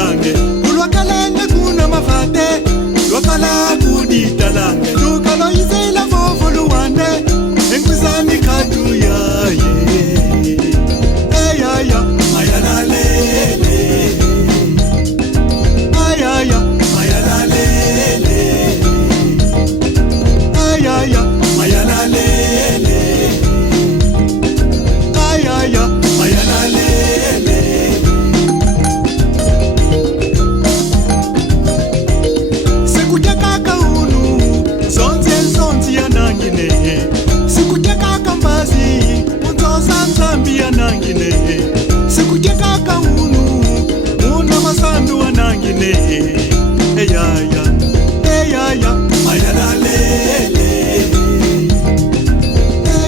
zolange ulwakalanga kuna mafate lwakala kuditalange lukalo izela vovo luwande engwizani katu yaye ayaya mayalalele ayaya mayalalele ayaya mayalalele ayaya mayalalele sikuteka kaunu zonzi yanangine sikuteka kambazi unzoza nzambi yanangine sikuteka kaunu muna masandu wanangine eyaya eyaya mayalalele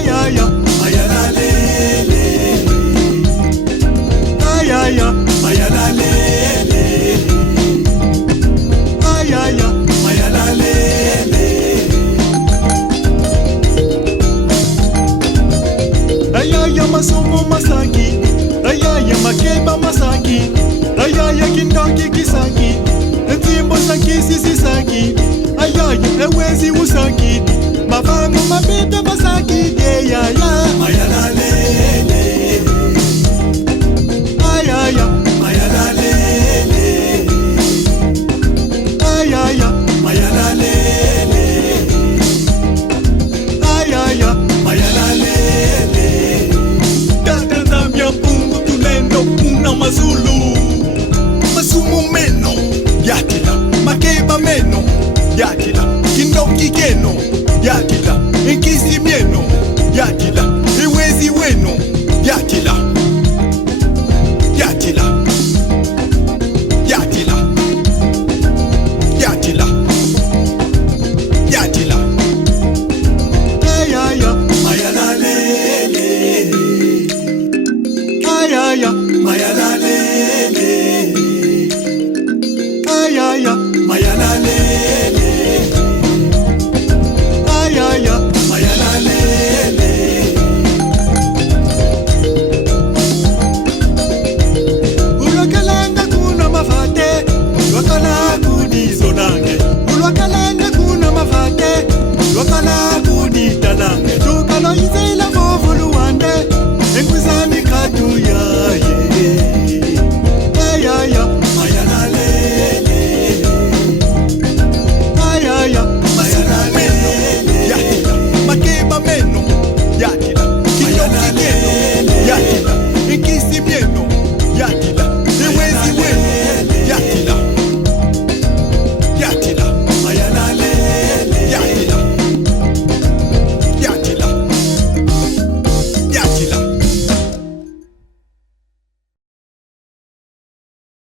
eyaya mayalalele ayaya mayalalele ayaya mayalalele ayaya masomo masaki ayaya makeba masaki ayaya kindoki kisaki nzimbo sakisi sisaki ayaya ewezi usaki mavango mabebe masaki eyaya mayalalele ayaya mayalalele ayaya mayalalele ayaya mayalalele dada zambia pungu tulendo una mazulu masumu meno yatila makeba meno yatila kindoki keno yatila inkisi mieno yatila iwezi weno yatila yatila yatila yatila yatila ayaya mayalalele ayaya mayalalele ayaya mayalalele ayaya mayalalele ulwakalanga kuna mafate lwakala kudizolange ulwakalanga kuna mafate lwakala kuditanange